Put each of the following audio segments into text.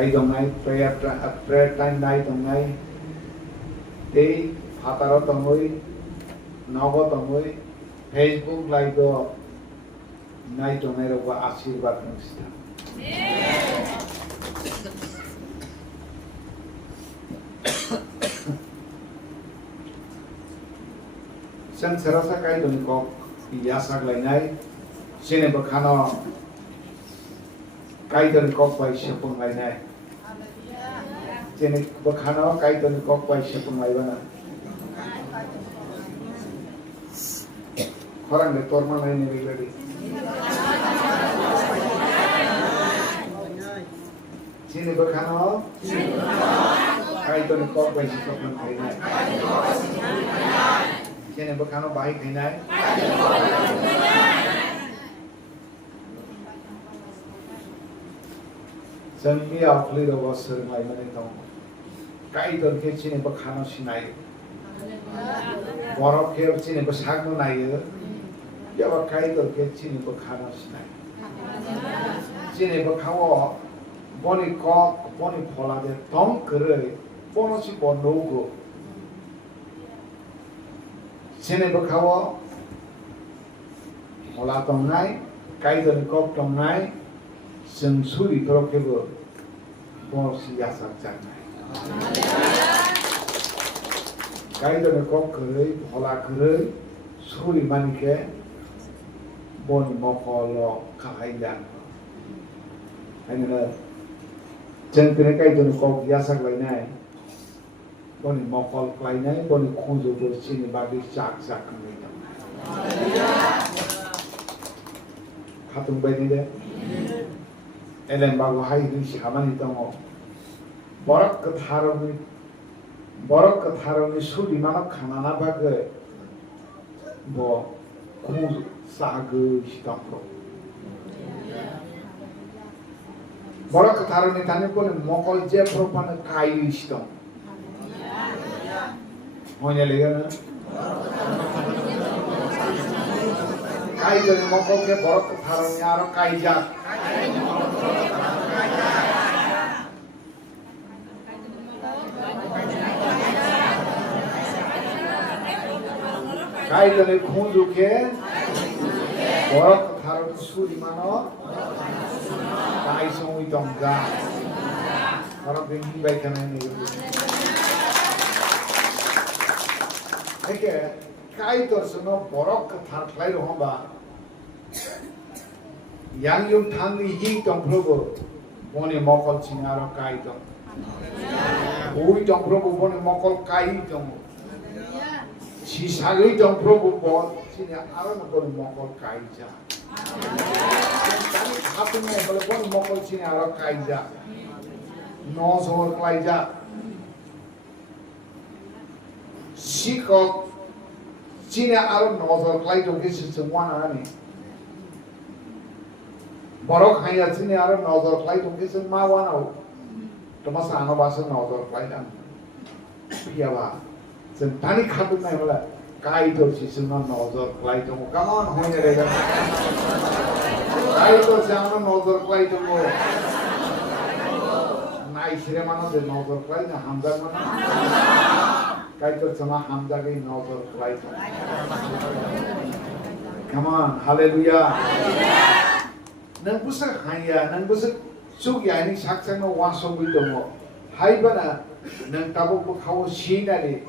hai dong nai prayer time nai dong nai te hataro tongoi nogo tongoi Facebook lai do nai dong nai ro आशीर्वाद nungsta sang serasa kai dong ko yasak lai nai sine bakhano kai dong ko pai sepung lai nai sine bakhano kai dong ko pai sepung lai bana orang de torma lai ne lagi sine bakhano kai dong ko pai sepung lai nai sine bakhano bai khai nai Sang miao klido wasser mai mane tong kai don ke chine bakhano sinai borok ke chine basagno nai ya ba kai don ke chine bakhano sinai chine bakhawo boni ko boni phola de tong kre bono si bono go chine bakhawo phola tong nai kai don ko tong nai Seng suri terok kebo bosi yasak janai. Kai dona kok kerei, hola kerei, suri manike, boni mokolo kahaian. Hanya na, jeng kene kai dona kok yasak lainai, boni mokol lainai, boni kujo bersini bagi sak kene. Hatung bayi deh. Elen bagu hai ni sihamani tongo borok ketharoni suri manok khanana bage bo ku sagu sitampo borok ketharoni tani pone mokol je propana kai sitam honya lega na kai jone mokol ke borok ketharoni aro kai ja Kai done khundu ke borok tharon suri mano kai soi tongga borok bengi bai kana ni eke kai tor sono borok thar khlai ro ba yang yung thang ni hi tong probo bone mokol chinaro kai tong oi tong probo bone mokol kai tong si sagai tong probo bon sini aron bone mokol kai ja tani hatung me bole bone mokol sini aro kai ja no sor kai ja siko sini aro no sor kai to ke si semua ani borok hanya sini ada nazar klay tunggu semua wana o, cuma sana bahasa nazar klay dan, piawa, sentani khatu naik malah, kai itu sih semua nazar klay tunggu, come on, honya lega, kai itu semua nazar klay tunggu, naik sire mana deh nazar klay, nah hamzah mana, kai itu semua hamzah ke nazar klay tunggu, come on, haleluya. Nang busak hanya, nang busak suk ya ini saksa no wasong itu mo. Hai bana, nang tabu kau sih nari,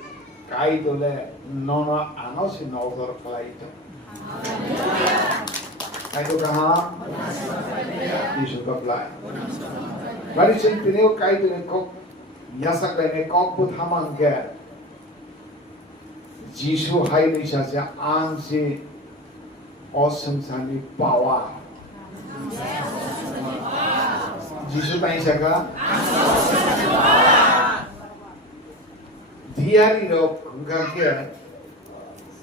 kai dole nono ano si nazar klay itu. Kai itu kah? Yesus kaplay. Bari sentini kai dole kok yasak lagi kok put hamang ke. Yesus hai ni saja ang si awesome sani power. Yesus tanya siapa? Dia ni dok, enggak kira.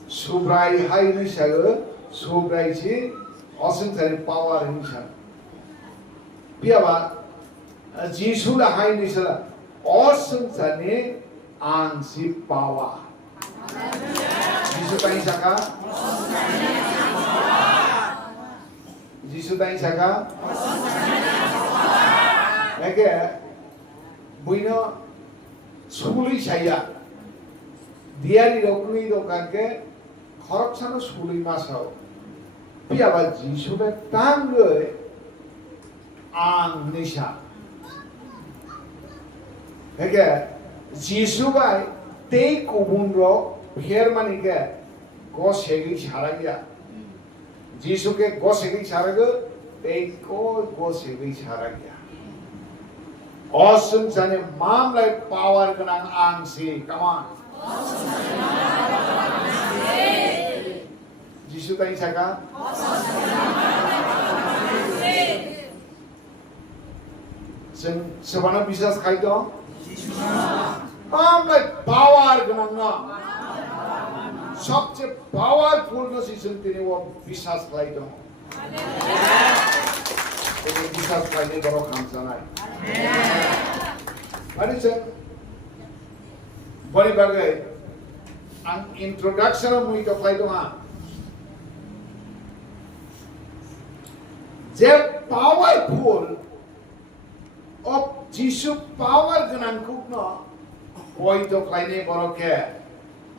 Subrai hai ni siapa? Subrai si, awesome sani power ni siapa? Biar Yesus lah hai ni siapa? Awesome sani angsi power. Yesus tanya siapa? Yesus tanya siapa? Oke, buino suli saya dia di rokni dokan ke khorok sana suli masau pia ba jisu be tang ge ang nisha hege jisu bai te kubun ro pher mani ke go segi chara gya jisu ke go segi chara ge te go segi chara gya awesome jane mam lai power kanang ang si come on jisu tai saka sebana bisa sekali dong mam lai power kanang na सबसे powerful जो season तेरे वो विश्वास लाई दो तो विश्वास लाई ने बड़ो काम चला है अरे सर बड़ी बात है an introduction of मुझे तो लाई दो हाँ जब पावरफुल अब जिसु पावर गनान कुक ना कोई तो लाई ने बड़ो क्या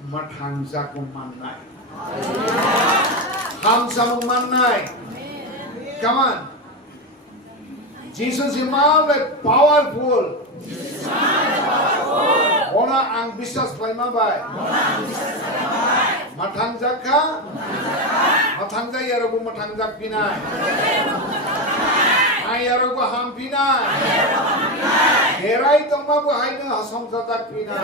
matangza kumanai hamsa kumanai come on Jesus is powerful ona ang bisas laima bai matangza ka matangza yarogu matangza pinai ay yarogu ham pinai herai tongma bu haina hasongsa tak pinai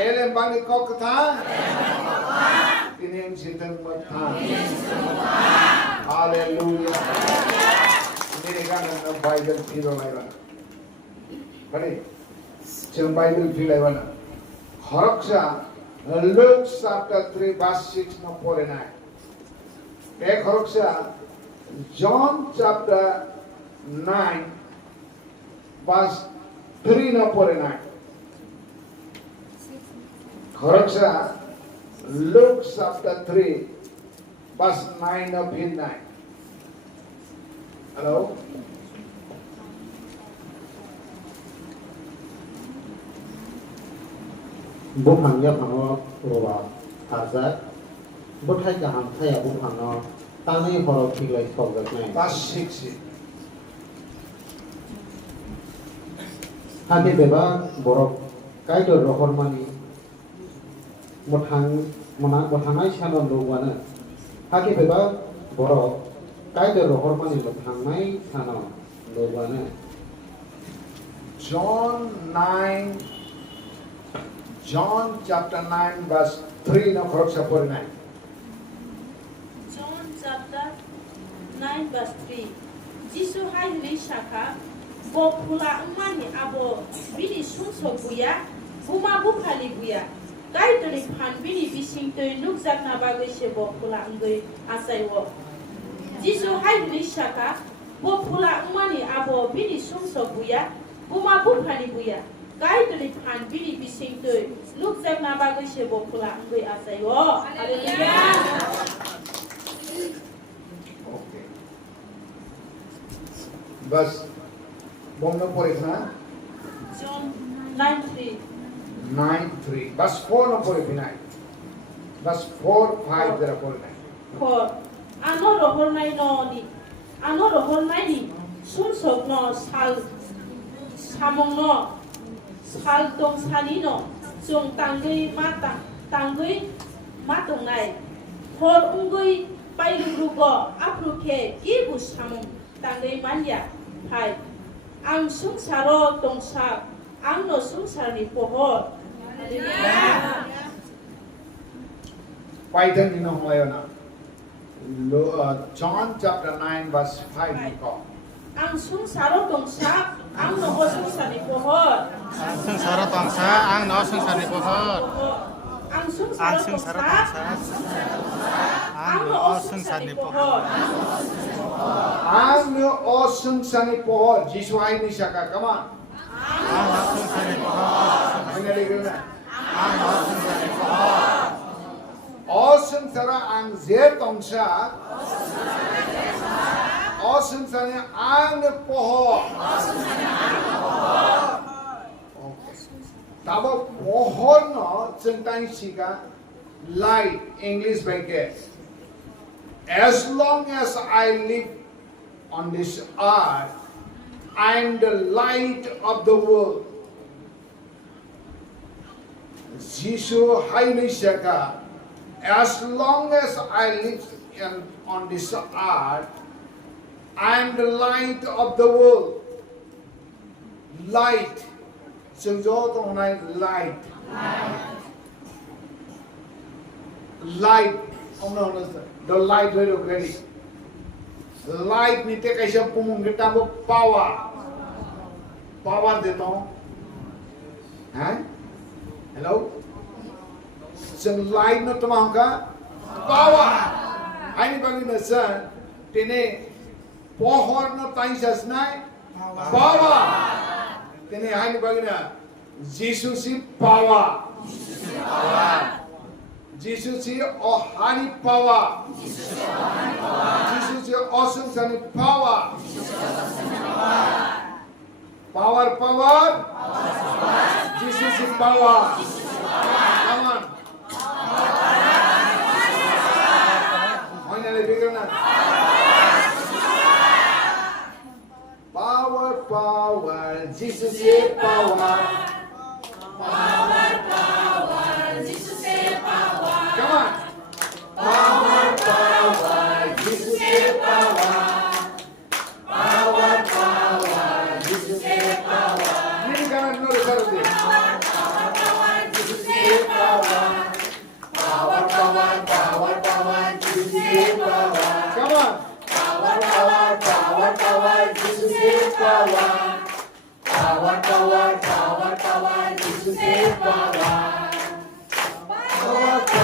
Elen bani kok ta ini yang cinta mata haleluya ini kan Bible philo lai bana bani jeng Bible philo lai bana haraksa Luke chapter 3 verse 6 no pore nai ek haraksa John chapter 9 verse 3 no pore nai Haraksa Luke chapter 3 verse 9 of his 9. Hello? Bukhang ya phano roba arza buthai ka ham thaya bukhang tani horo thilai sobjak nai Verse 6. hadi beba borok kaido rohor mani mothangai sanon logwana hake beba borok kaido rohor mani mothangai sanon logwana John chapter 9 verse 3 na khoroksa pore nai John chapter 9 verse 3 Jisu hai ni shaka bo phula mani abo bini sunso buya buma bukhali buya Kai tuli phan bini bising tui nukzak na bagay siya bo pula anggoy asay wo. Jisu hai ni shaka bo pula mani abo bini sumso buya bumabu khani buya. Kai tuli phan bini bising tui nukzak na bagay siya bo pula anggoy asay wo. Hallelujah. Okay. Verse bom na pore na John 9:3 9:3 verse 4 na pore pinai verse 4:5 dera pore nai For ano rohor nai no ni ano rohor nai ni sun sok no sal samong no sal tong sani no sung tanggui matong nai for ungui pai lu go apru ke ki bu samong tanggui manja hai ang sung saro tong sa ang no sung sari pohor Python ni no hoyo na John chapter 9 verse 5 ni ko ang sung saro tong sa ang no sung sari pohor Ang sara tangsa, ang no sung sari pohon. ang sung Ang saro sung tong sara sa tangsa. Ang no sung sari pohon. ang no osung sani po Jisu ai ni saka come on Ang no sung sari pohon. finally guna Ang no sung sari pohon. osung sara ang je tongsa osung sani ang po Tabo pohon no centang sika light English bike. As long as I live on this earth, I am the light of the world. Jisu highly shaka. As long as I live on this earth, I am the light of the world. Light. Light. Light. Oh no, the light very ready. Light ni te kaisa pumung kita mo power. Power देता हूँ. हैं? Hello? So light no tamang ka power. Ani bagi nasa tene pohon no taisas nai power. Tene ani bagi na Jesus si power. Jesus si ohani power. Jesus si awesome sani power. Power. Jesus si power. Come on. Finally, figure na. Power. Jesus si power. Jesus say power. Come on. Power, Jesus is power. Power, Jesus is power. You cannot know the rest of this. Power, Jesus say power. Power, Jesus is power. Come on. Power, Jesus is power. Power, Jesus is power.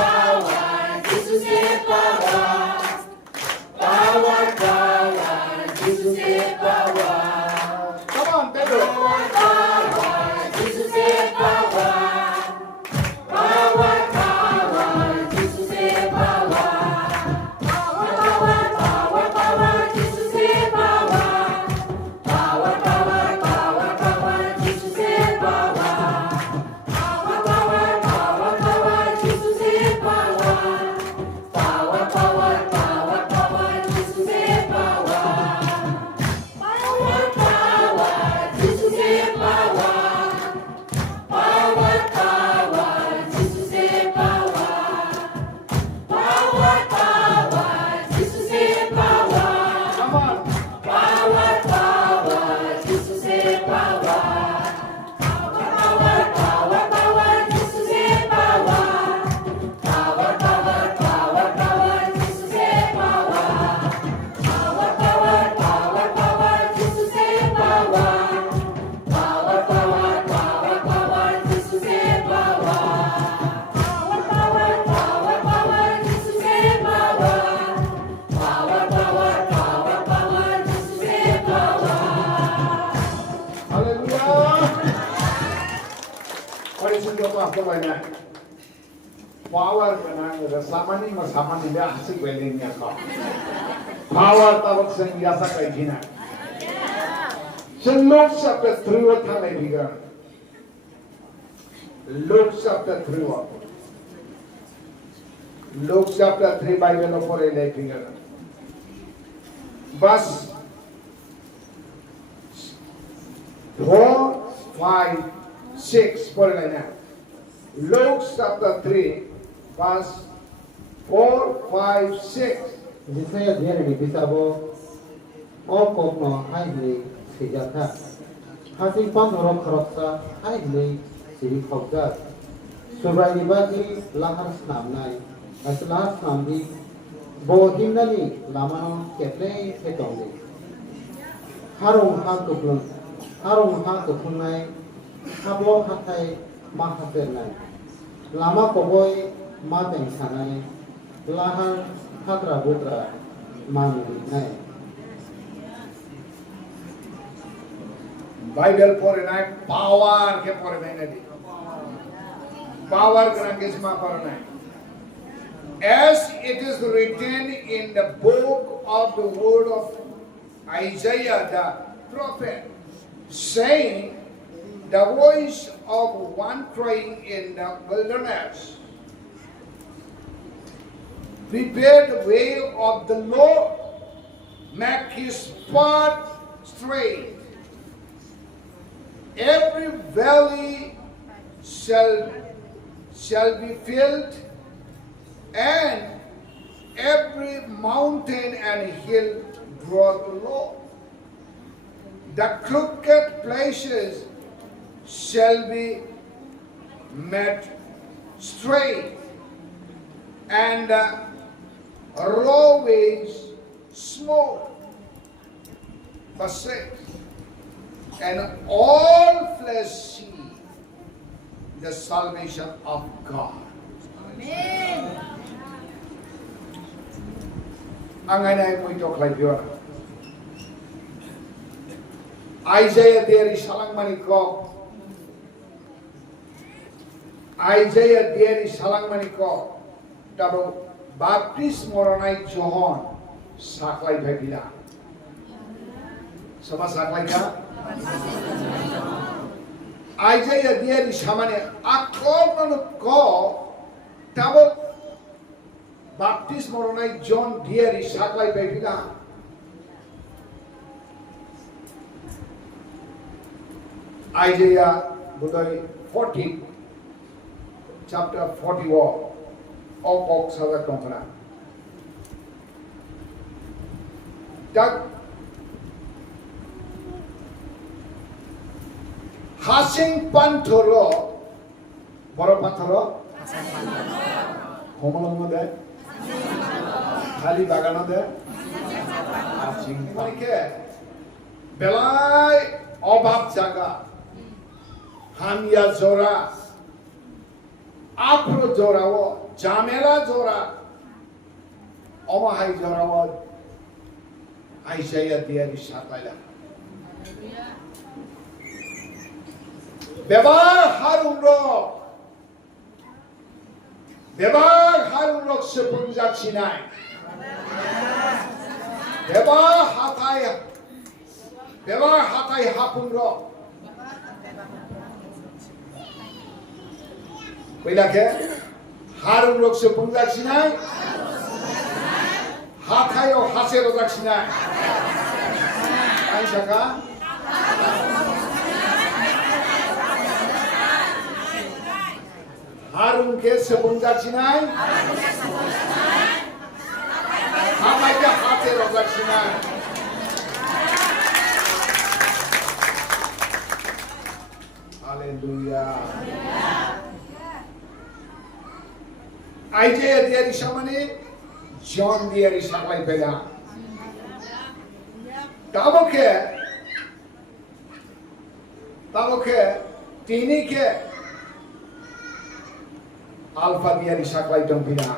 Power, Jesus is power. Power, Jesus is power. Come on, Pedro. Power, Jesus is power. Power, Jesus is power. Power, Jesus is power. Power, Jesus is power. Power kenang samani masamani dia asik welingnya kau. Power tabak senjata kayak gini. Luke chapter 3 what time I began? Luke chapter 3 what? Luke chapter 3 Bible of for a began. Verse 4, 5, 6 for a Luke chapter 3 verse 4, 5, 6. Jisaya dia di bisabo okok no haidli sejata hati pamorok keroksa haidli siri khokjat surai bagi lahar snamnai aslah snamdi bohimnani lamano ketle ketongdi harung ha kupunai habo hatai mahasernai lama koboi mateng sanai lahar hatra butra manu nai Bible for a power ke for a power kena kisma for a as it is written in the book of the word of Isaiah the prophet saying the voice of one crying in the wilderness, prepare the way of the Lord, make his path straight. Every valley shall be filled, and every mountain and hill brought low. The crooked places shall be made straight, and the raw ways smooth. Verse 6. And all flesh see the salvation of God. Amen. Ang ay mo ito klayo. Isaiah deri salang maniko. Isaiah deri salang maniko. Tabo baptis moronai John saklay bhagila. Sama saklay ka? Isaiah deri samane akol ko tabo baptis moronai John deri saklay bhagila. Isaiah 40, chapter 41, of Saga Kompana. That Hasing Pantoro, Borapatoro, Homolamo there, Hali Bagano there, Hasing Panike, Belai Obab Jaga. Hamia Zora, Apro Zorawo, Jamela Zora, Omahai Zorawo, Isaiah Diari Shakala. Bebar Harunro Sepunjak Sinai. Bebar Hatai Hapunro. Pila ke Harun rok se punjak sinai hatayo hase rojak sinai ai saka Harun ke se punjak sinai hamai ke hate rojak sinai hallelujah. Isaiah diari samane John diari saklay peda. Taboke tini ke Alpha diari saklay dong peda.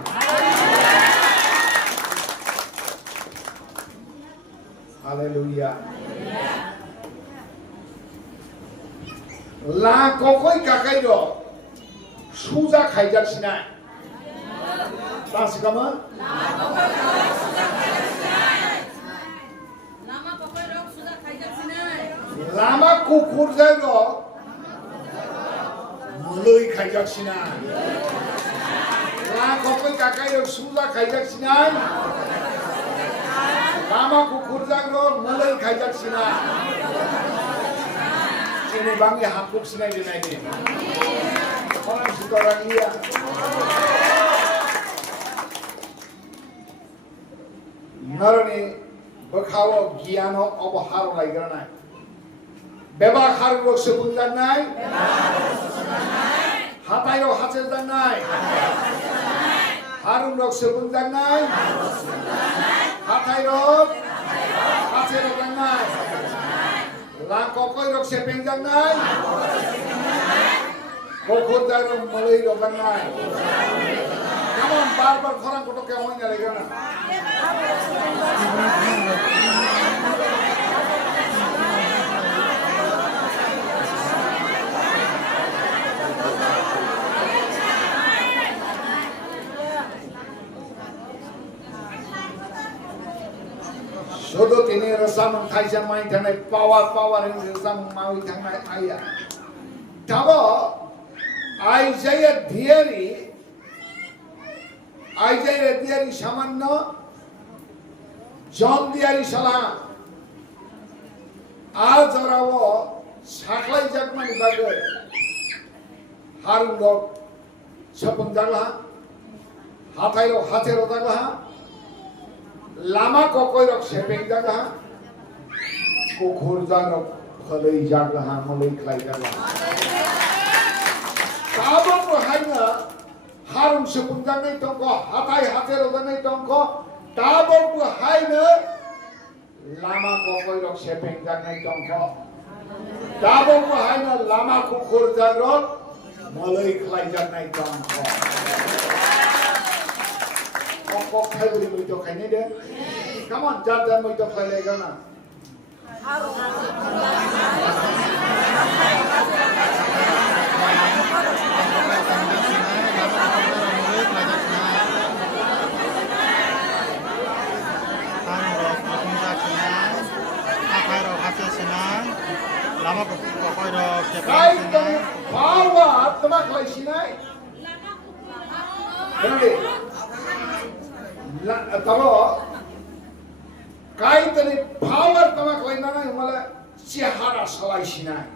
Hallelujah. La kokoi kakai do suja khaijak sinai. Pasal kamu? Lama kukur jago, mulai kajak sinai. Lama kokoi kakai yang sudah kajak sinai. Lama kukur jago, mulai kajak sinai. Ini bangnya hapuk sinai di sini. Orang suka orang lihat. Naroni bakhawo gyano obharo laigrana beba har rok sepunjan nai hatayo hachedan nai harun rok sepunjan nai hatayo hachedan nai la kokoi rok sepunjan nai kokodaro malai rok nai kamu bar khorang koto ke hoina laigrana Sudah ini resam thaisan main tanai power ini resam mau tanai ayah. Tabo Isaiah Diary Samanno John Diary Salah Azarawo Saklai Jakmani Bagger Harun Lord Sapun Dagla Hatairo Hatero Dagla Lama Kokoirok Sheping Dagla Kukurjanok Khalei Jagla Malay Klai Dagla Tabon Haina Harun Sapun Dagai Tonko Hatai Hatero Dagai Tonko Tabon Haina Lama Kokoirok Sheping Dagai Tonko Tabon Haina Lama Kukurjanok Malay Klai Dagai Tonko Kok khai beri muito khai ni de come on jan muito khai lega na Lama kokoi ro kai tong bawa tama khai sinai Henry Tabo kai tani power tama khai na na mala sihara salai sinai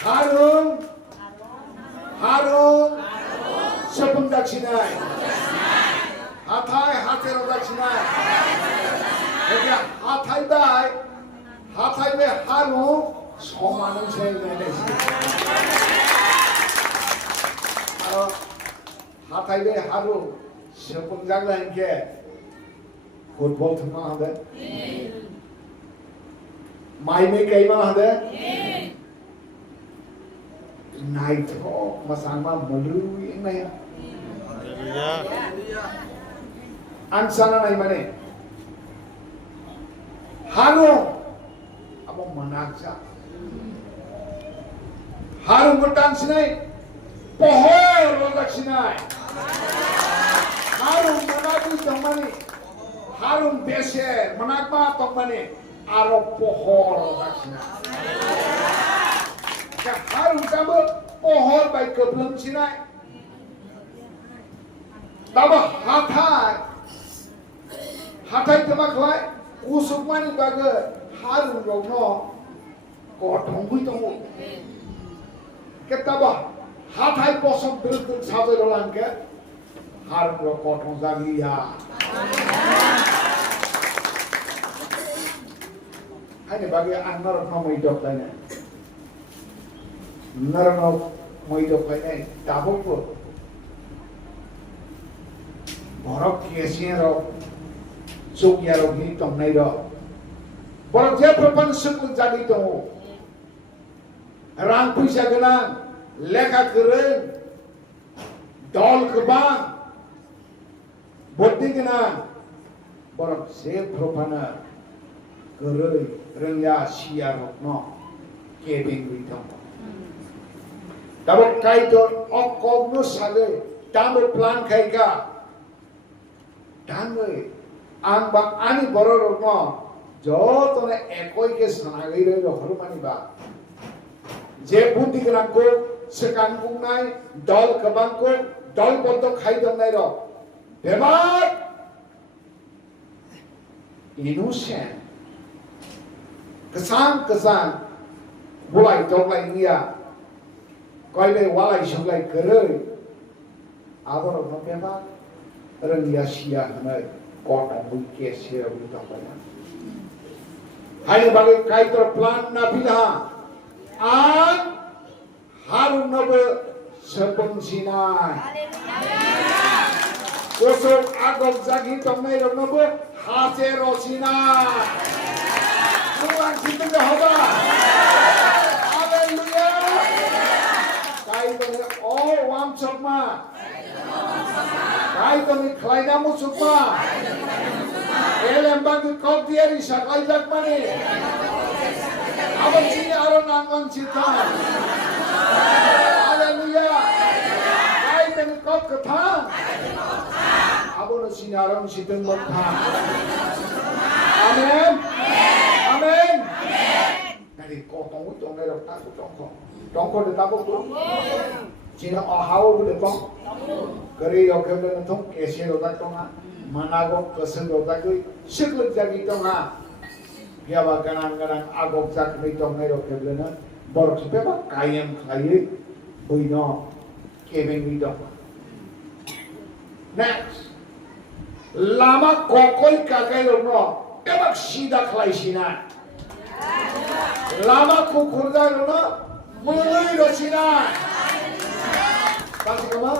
Harun Sapun Dakshinai Hathai Hatero Dakshinai Hathai bai Harun Somanam say Hathai bai Harun Sapun Dakshinai Football thama hade Mai me kai ma hade Night ho masangma malu yang nai ansana nai mane Hanu abo manaksa Haru ngutang sinai pohor rodak sinai Haru manaku tamani Haru beser manakma tamani aro pohor rodak sinai Harun kamu pohon baik kebelum sinai. Tapi hatai temak lai, kusuk mani baga Harun rono kotong kui temu. Kita hatai posong bil sahaja rolan ke Harun ro kotong zagia. Hanya bagi anak nama hidup lainnya. Narano moido kai tabo ko borok kiesiero sukyaro gi tomnai ro borok je propan sukun jadi to rang puisa gana lekha keren dol kebang bodhi gana borok se propana keren rengya siaro no kebing wi to Dapat kaiton okogno sale tamu plan kaika tamu amba ani boror no jotone ekoi ke sanagai re hormani ba je buddhi grangko sekangkung nai dol kabangko dol boto khaidon nai ro bebar innocent kesang mulai toklai dia Koi le walai sugai kerei, abor no keba, rendia sia hanai, kota buike sia buta paya. Hai bagi kaitor plan na bilah, an Harun nabe sepung sinai. Kosong agak zagi tomai nabe hatero sinai. Tuhan situ Jehova. Oh, wam sukma. Kai to ni klaina mu sukma. Elem bagi kau diari sakai jakmani. Abang sini aron angon cita. Haleluya. Kai to ni kau ketang. Abang sini aron siteng bertang. Amin. Amin. Dari taku tongko de taku tu cina ahau de tong keri yo ke de tong kese do tak tonga manago kesen do tak tu sikut jagi tonga dia ba ganang agok jak ni tong ne ro ke de na borok sepepa kayem khaye buino kevin ni dong next lama kokoi kagai lo no ebak sida khlai sina lama kukurda lo no mulai lo sina kasih kama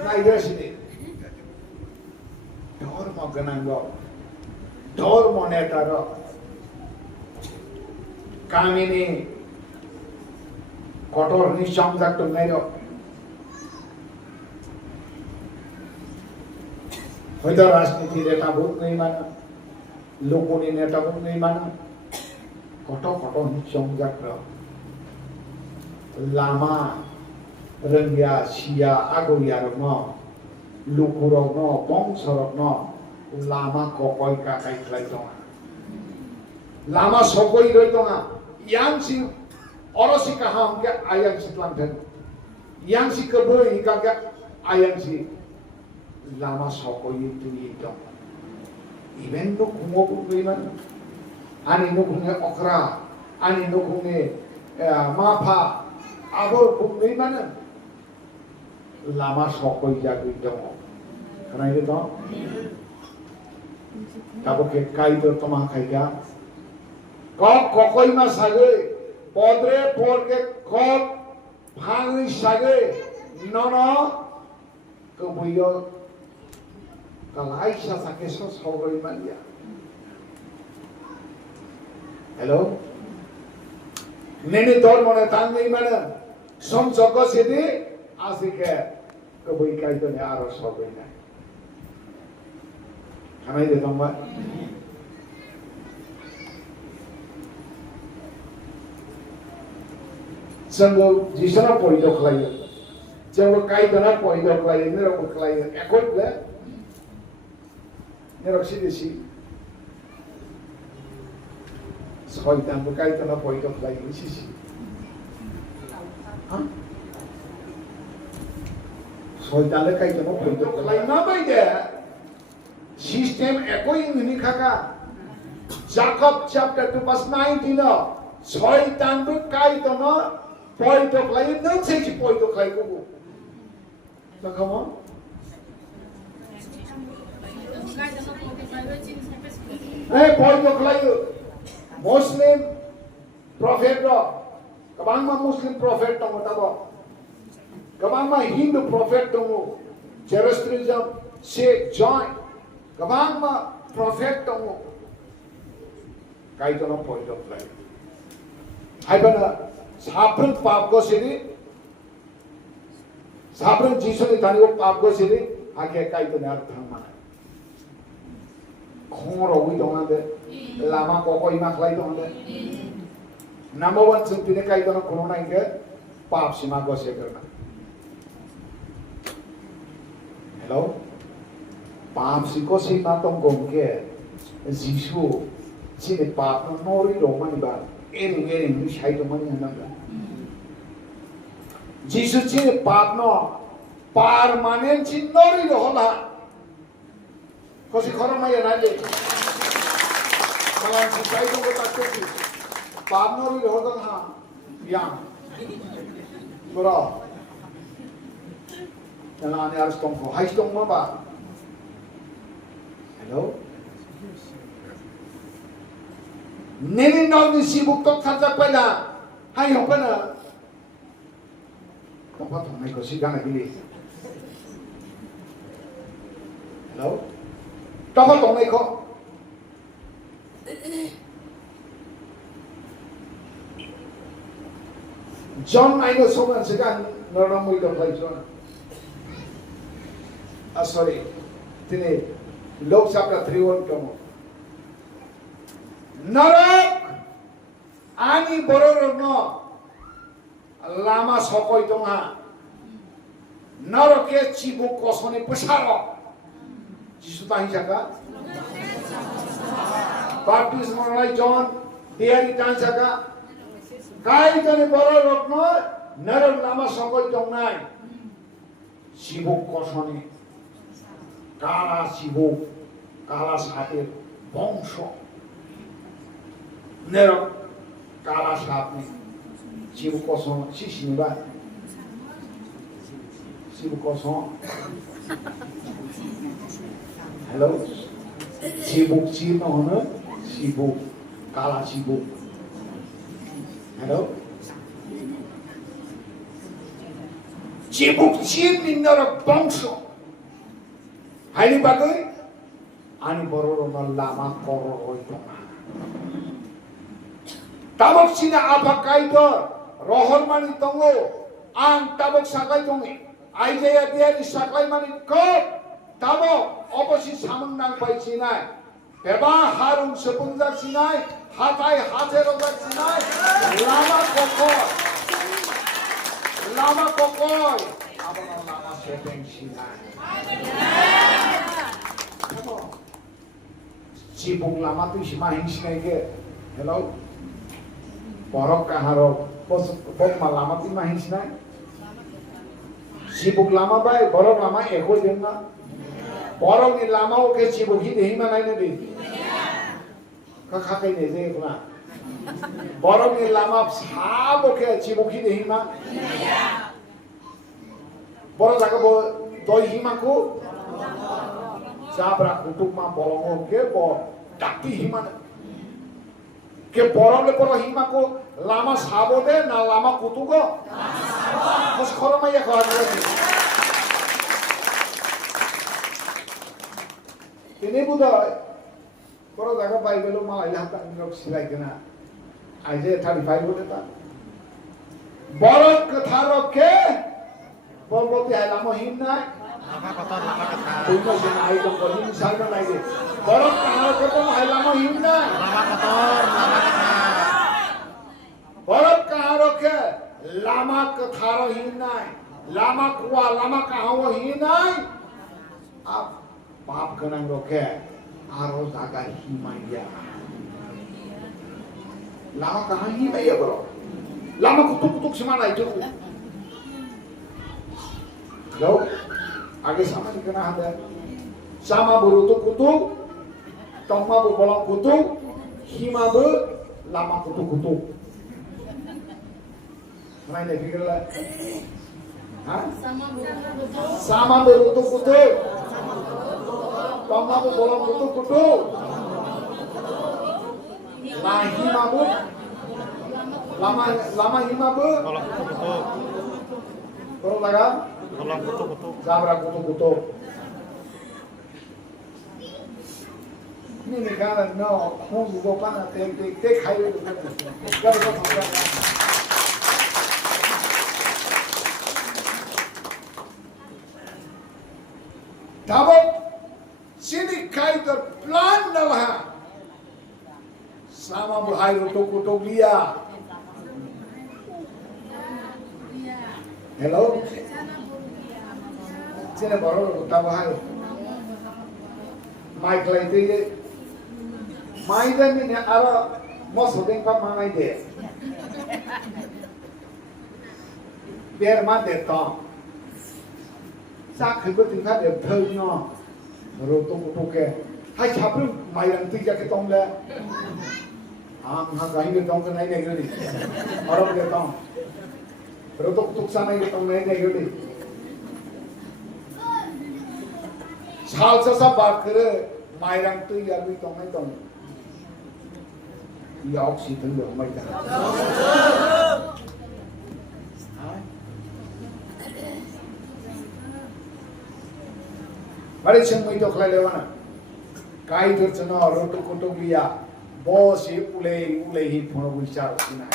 nah itu sini dharma ganang lo dharma neta lo kami ni kotor ni সংযুক্ত মেরো হয়তো রাজনীতির নেতা vote নেই মানা লোকনি নেতা vote নেই মানা কত কত ni সংযুক্ত লামা রঙ্গিয়া সিয়া আগরিয়ার ন লোকুরক ন বংশরক ন লামা ককই কাকাই খাই দং লামা সকই রই দং Yangtze Orosi kaham ke ayam si Kelantan, yang si keboi kagak ayam si lama soko itu. Even no kumo kuiman, ani no kunge okra, ani no kunge mapa, abor kuiman, lama soko itu. Karena itu toh, tapi kai itu tomah kaya, kok mas saja. Podre porque kok bhangi sage nono kebuyo kalai sa sakeso sogoi malia hello nene dor mone tangi mana som joko sidi asike kebuy kai to ne aro sogoi na kanai de tamba Jangan jisana poido kelayu, jangan kai dana poido kelayu, ni rok kelayu, ekor le, ni rok si, soitan bukai dana poido kelayu si, soitan le kai dana poido kelayu, nama ide, sistem ekor ini kaka, Jacob chapter 2 verse 19 soitan bukai dana Poito klay, não sei se poito klay ko. Nakama? Poito klay, Muslim prophet do. Kabang ma Muslim prophet to tabo. Kabang ma Hindu prophet to. Zoroastrianism, Sikh, Jain. Kabang ma prophet to. Kai to no poito klay. Hai bana साप्रंग पाप को सिरी साप्रंग जीसो ने तानी को पाप को सिरी आगे काई तो नहीं अर्थ माना खोरो हुई तो ना दे लामा कोई माख लाई तो ना दे नंबर वन सुनती ने काई तो ना कोरोना इनके पाप सीमा को से करना हेलो पाप सी को सीमा तो गोंगे जीसो सीने पाप no Norrie Roman bar Ering ni syai to mani hanam la. Jesus che paap no permanent chi nori lo hola. Kosi khoro mai na le. Kalan si syai to ko takte chi. Paap nori lo hola ha. Yang. Bro. Jangan ani harus tongko. Hai tongko ba. Hello. Nene nol ni sibuk tok saja pada, hai yang pada, tempat orang itu sih jangan pilih. Hello, tempat orang itu, John Maino sokan sekarang orang mau itu play John. Sorry, ini Lok chapter 3:1 kamu. Narak ani bororno lama sokoi tonga narake chibu kosone pesaro jisu tahi jaga baptism ngai John diari tan saka kai jani boro rokno naram lama songoi tongnai sibuk kosoni kala sibuk kala saper bongsho naram kala sapni sibuk koson sisini ba sibuk koson hello sibuk sino hono sibuk kala sibuk hello sibuk sini nara bangso hari bagai ani bororo lama kororo itu tabok sini apa kaido rohor mani tongo ang tabok sakai tongi Isaiah dia di sakai mani kop tabok opposite samang nang pai sinai beba harung sepunjak sinai hatai haterojak sinai lama kokoi abang lama sepeng sinai sibuk lama tu si mahin sinai ke hello borok kaharok bok lama tu mahin sinai sibuk lama bay borok lama ekoi denna borok ni lama oke sibuk hi dehi manai ne di kakai ne je kuna borok ni lama sab oke sibuk hi dehi ma borok jaga bo doi hi ma ku sabra kutuk ma bolong ke bo dakti hi ma ke borok le borok hi ma ku lama sabo de na lama kutugo kos khoroma ya kha ini budak kalau jaga bayi belum malah ya tak minum silai kena Isaiah 35 boleh tak borok ketharok ke borok ti lama himna lama kotor lama ketar tujuh sena itu bodi misalnya lagi borok ketharok ke lama himna lama kotor lama ketar borok ketharok ke lama ketharok himna lama kuah lama kahawa himna ab बाप गणंग रोके आरो जागा हिमाया लामा कहाँ हिमाया बरो लामा कुतुक समाना itu लो आगे sama dikena ada sama berutuk kutuk tongma bu bolong kutuk hima bu lama kutuk mana ini pikir lah sama berutuk kutuk tongma bu bolong kutuk nah hima bu lama hima bu kolong kutuk terus lagi kolong kutuk zabra kutuk ini negara no mau buka mana tek hai itu kan tabok sini kai terplan dah sama buhai rotok dia hello sini baru rotok buhai mic lagi tu mic ni ada masuk dengan mana dia biar mana tak sak khởi tingkat để thơ nó rồi tung ke hai chắp luôn mày đang tích ra cái tông lên hàng gái cái tông cái này cái đi ở cái tông rồi tung sang này cái tông này cái đi साल से सब बात करे मायरंग तो यार भी तो मैं तो ये ऑक्सीजन लो मैं जा बड़े चंग में तो खले लेवाना काई तो चना रोटो कोटो लिया बॉस ये उले ही फोन विचार होना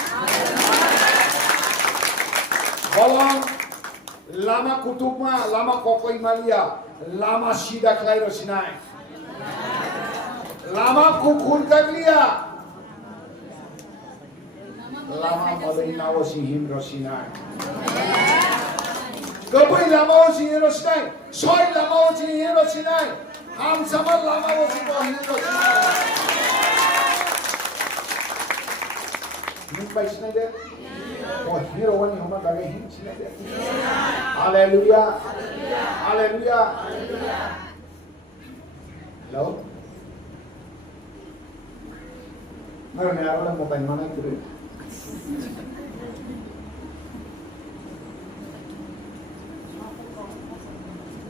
बोलों lama kutubma lama kokoi malia lama sida klai rosinai lama kukur gaglia lama malai nawosi him rosinai gabai lama wosi him rosinai soy lama wosi him rosinai ham sama lama wosi him rosinai Hin by Schneider? Oh, here one in Homa Gaga Hin Schneider. Hallelujah. Hallelujah. Hello? No, never know by Mana Guru.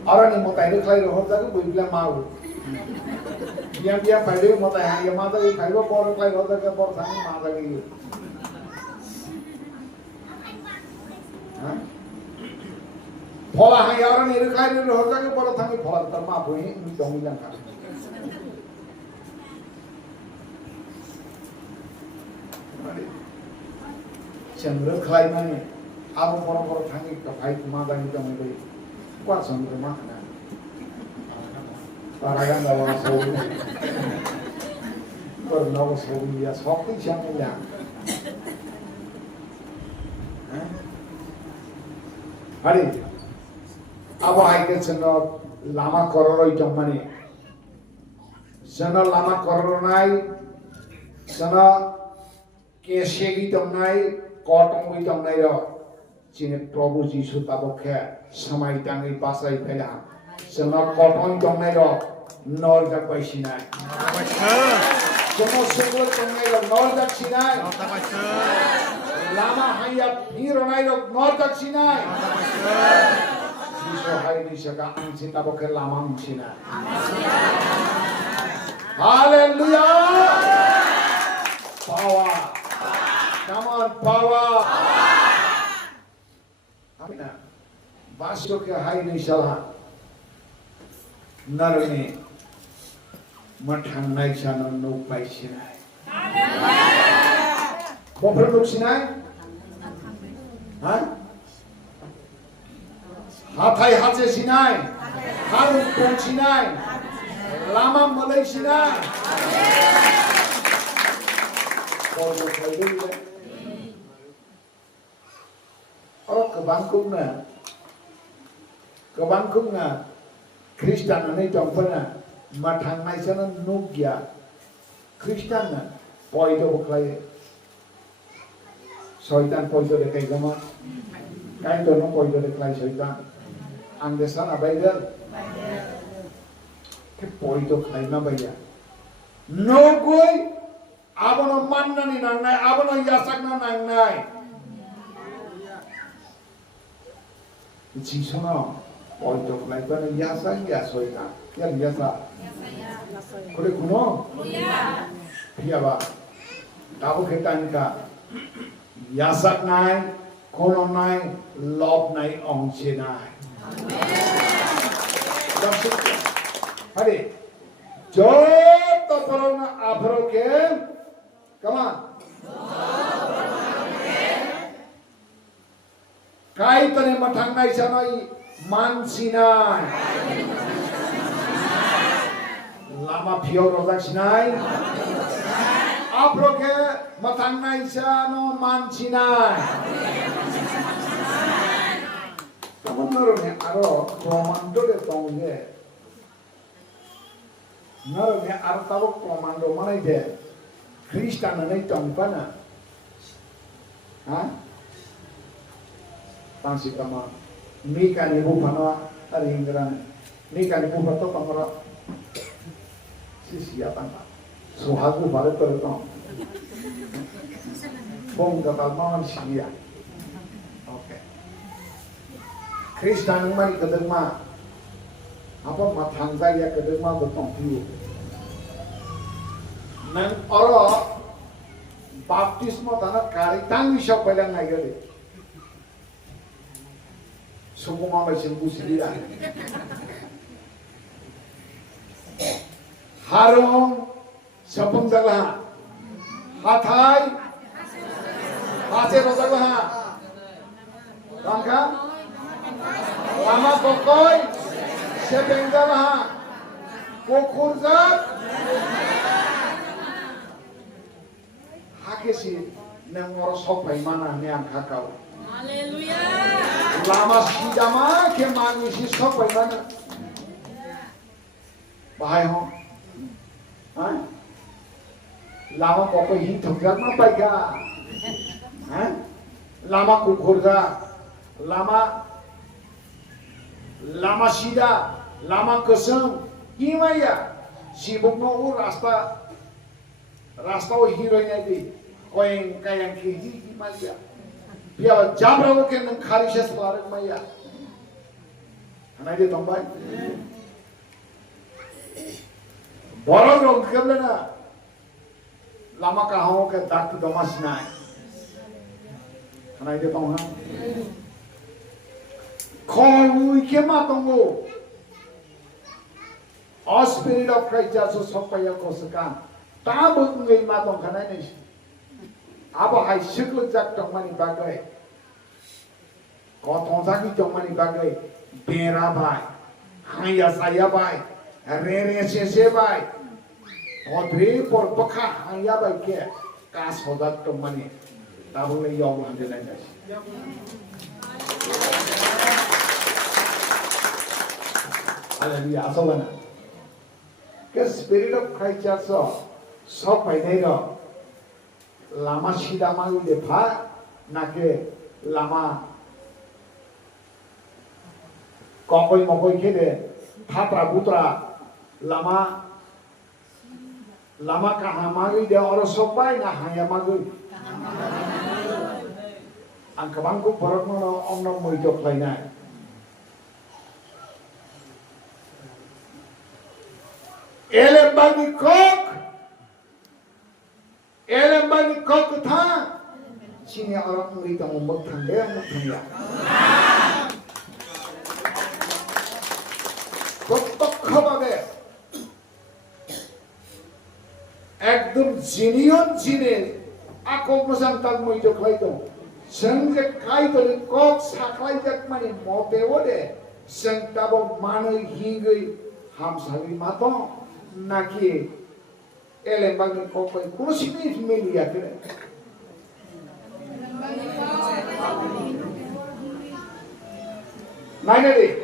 Orang yang mau tahu kalau roh tak tu boleh mau. Dia pakai mau tahu yang mana tu kalau orang kalau roh tak orang sangat mau lagi. Pola yang orang ini kalau roh tak orang sangat pola terma boleh ini dong yang kan. Cendera kalau mana, aku orang sangat kepai mau lagi dong ini. Kuat sama rumah kan? Paragan dalam sobi, bernawa sobi dia sopi siapa yang? Hari, apa aja channel lama kororo itu mana? Channel lama koronai, channel kesegi itu mana? Kotong itu mana ya? Cina Prabu Yesus tabokhe samai tangi pasai pela sama kotong jongai ro nol jak paisina sama sungguh jongai ro nol jak sinai lama hayap hironai ro nol jak sinai Yesus hari ni saka angsin tabokhe lama angsinai Hallelujah power come on power Basyo ke hai ni salah narne mathang nai sana no pai sinai Kopra luk sinai ha hathai hache sinai haru kon sinai lama malai sinai Kono kai dulu Orang kebangkung na Kristen na itong pana matang na isa na nugya Kristen na poido buklay Soitan poido dekay gama Kain dono poido deklay soitan Ang desan abaygal Ke poido klay na baya Nogoy Abono man na ni nangnay Abono yasak na nangnay 지소나 어이도 라이브는 야상이야 소이가 야 야사 그래 구노 피아바 나보 했다니까 야삭 나이 고노 나이 럽 나이 엉치 나이 하리 저또 바로나 앞으로 게 가만 Kai tane matang nai sanai mansinai lama pio rozak sinai aproke matang nai sano mansinai kamu nurune aro komando de tongge nurune aro tabo komando mana ide Kristen nai tongpana ha Tansi kama mika ni bupana ari ingran mika ni bupato kamara sisi apa suhagu balik terutama bom gatal mawan sia oke Kristen mari kedema apa matangga ya kedema betong piu nang oro baptismo tanah kari tangi siapa yang ngayari semua macam buslia. Harum sapung jagah, hathai, hace jagah, bangka, lama pokoi, sepeng jagah, kukurzat, hakesi nengor sopai mana niang kakau. Hallelujah. Lama sidama ke manusia sopai mana? Bahaya ho? Lama pokok hidup kan apa ya? Lama kukurda, lama sida, lama kesem, gimana? Sibuk mau rasta heroin di, koeng kayang kiri gimana? Biar jabra mungkin mengkharisya selaras maya. Karena dia tambah. Borong dong kerana lama kahau ke tak tu domas naik. Karena dia tambah. Kau ikema tunggu. All spirit of Christ Jesus supaya kau sekan. Tahu ngai matong karena ini. Apa hai syukur jak tong mani bagai. Kau tongzaki tong mani bagai. Bera bai. Hanya saya bai. Rere sese bai. Odre por baka hanya bai ke. Kas hodat tong mani. Tahu le yong ande lagi. Hallelujah. Asal ke spirit of Christ Jesus सब पहनेगा लामा सीधा मालूम देखा ना के लामा कॉकोई मकोई के दे थापरा बुतरा लामा कहाँ मालूम दे और सब पाए ना हया मालूम अंक बांगो परक मनो अन्नम मोइजो लाइना एले बागी Coke Elembani kau kata, sini orang mereka membuat dia membuatnya. Kotak khabar ekdom jinion, aku masang tak mau itu kelai tu. Sengke kai tu kok saklai jak mani mote ode, seng tabo mana hingga hamsali matong naki. Elembani kau kau kursi ni media kira. Mana ni?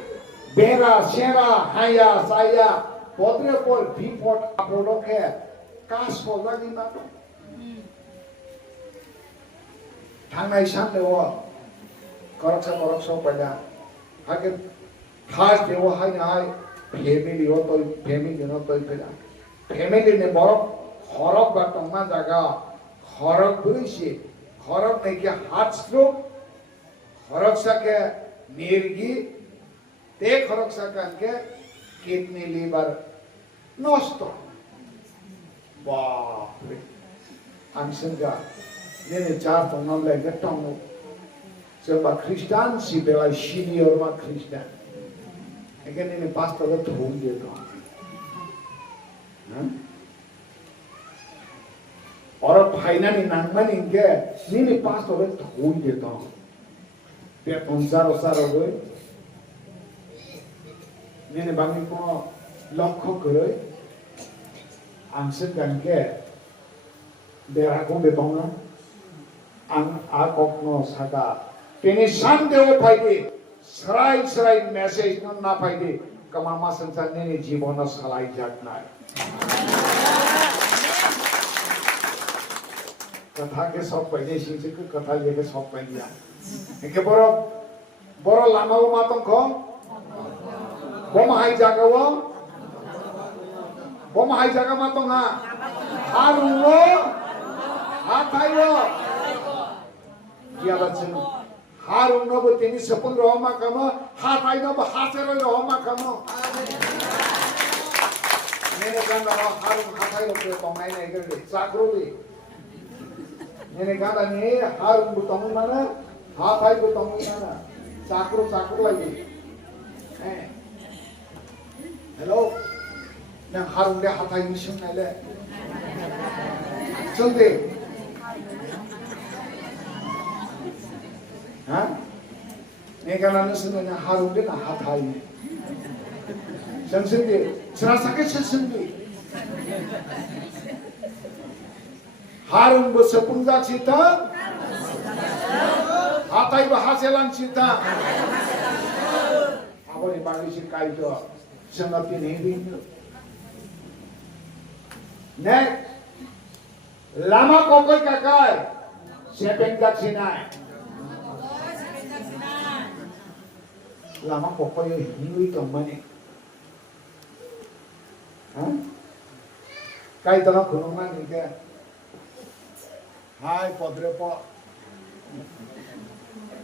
Bera, Shera, Haya, Saya, potnya pol, bipot, apollo ke, kas pol lagi mana? Tangai sana dewa, koroksa pada, hakim, khas dewa hai, family no toy pada. Family ne borok khorok ba tongma jaga khorok buisi khorok ne ke heart stroke khorok sa ke nirgi te khorok sa kan ke kidney liver nosto ba angsenga ne char tongna le ke tong seba Christian si bela senior ma Christian again ne pastor the thum de to और फाइना नि नांगमान इनके नीने पास होवे थोड़ी देता हूँ पे पंचार ओसार होवे नीने बांगी को लक्ष्य करे आंसर करके बेरा को देता हूँ ना आंग आकोकनो साका तेने शांत हो पाएगी सराई मैसेज ना पाएगी कमामा संसार ने जीवन सलाई जागना है कथा के सब पहले सीखे के कथा ये के सब पहले इनके बरो लामा वो मातम को बम हाई जागा मातम हाँ हारुंगो हाथाइयो क्या बच्चन हारुंगो वो तेनी सपन रोमा कमो हाथाइयो वो हाथेरो रोमा कमो मैंने कहा हारुंग हाथाइयो पे तोंगाई नहीं करते Sakroli Ini kata ni harum bertemu mana, hapai bertemu mana, sakru lagi. Hello, yang harum dia hapai mission ada. Sunday, Ini kata ni sebenarnya harum dia nak hapai. Sunday, serasa ke Sunday. Harum bersepungga cita, hatai berhasilan cita. Apa ni bagi si kaijo, sengapi ni. Nek, lama kokoi kakai, 769 lama pokoknya hiwi tomane kai tana khunungan ike hai podre po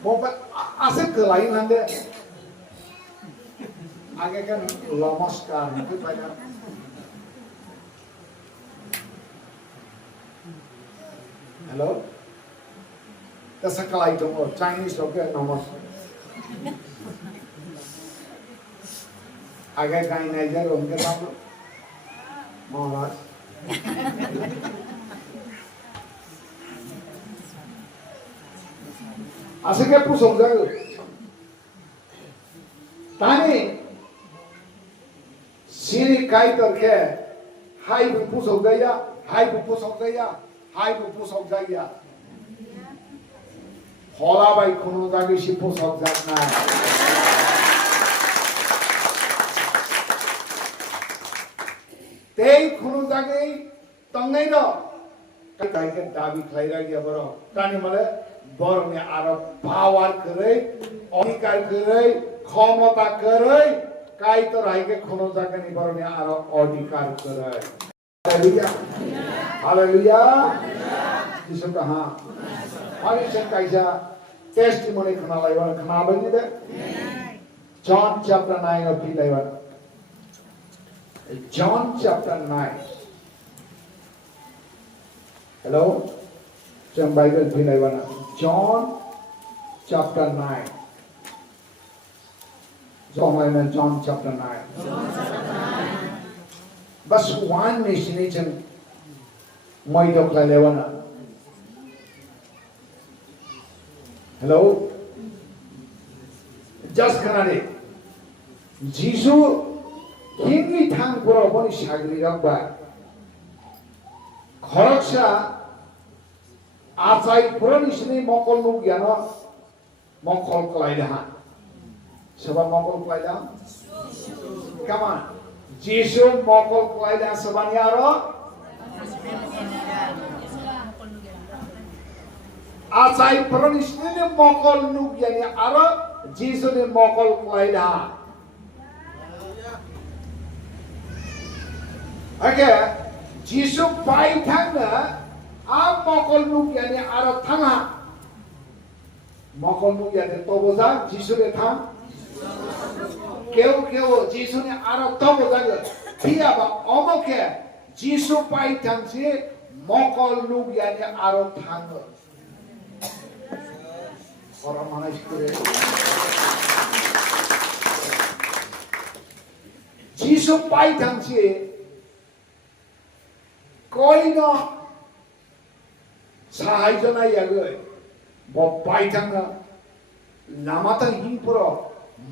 moba ase kelai nande आगे kan namaskar itu banyak hello that's a kalai to Chinese okay namaskar आगे कहीं नहीं जा रहे उनके पास महाराज ऐसे क्या पूछ सकते हो ताने सीरी काई करके हाई पूछ सकते या हाई पूछ सकते या हाई पूछ सकते या होला भाई खुनो जाके शिपो सकते ना Tei khunu jagai tangai do kai ke dabi khlaira gya baro tani male borne aro power krai adhikar krai khamata krai kai to rai ke khunu jagai ni borne aro adhikar krai hallelujah hallelujah jisu kaha hallelujah kaisa testimony khana laiwa khana bani de John chapter 9 of the laiwa John chapter 9. Hello? Trong Bible thì này bạn ạ. John chapter 9. John chapter 9. Verse 1 ni sini chang moi dok la lewana. Hello? Just kanade. Jesus Hingi thang pura bani shagri rakba kharaksha achai pura nisni mokol nu gyana mokol klaida saba mokol klaida come on Jesu mokol klaida sabani aro achai pura nisni mokol nu gyani aro Jesu ni mokol klaida Okay, Jisu pai thanga am mokol nu yani aro thanga mokol nu yani to boza Jisu le thang keu Jisu ne aro to boza ge thia ba omoke Jisu pai thang se mokol nu yani aro thang ora manai kore Jisu pai thang se कोई न सहायता नहीं आगे वो Python नामाता हिंपुरो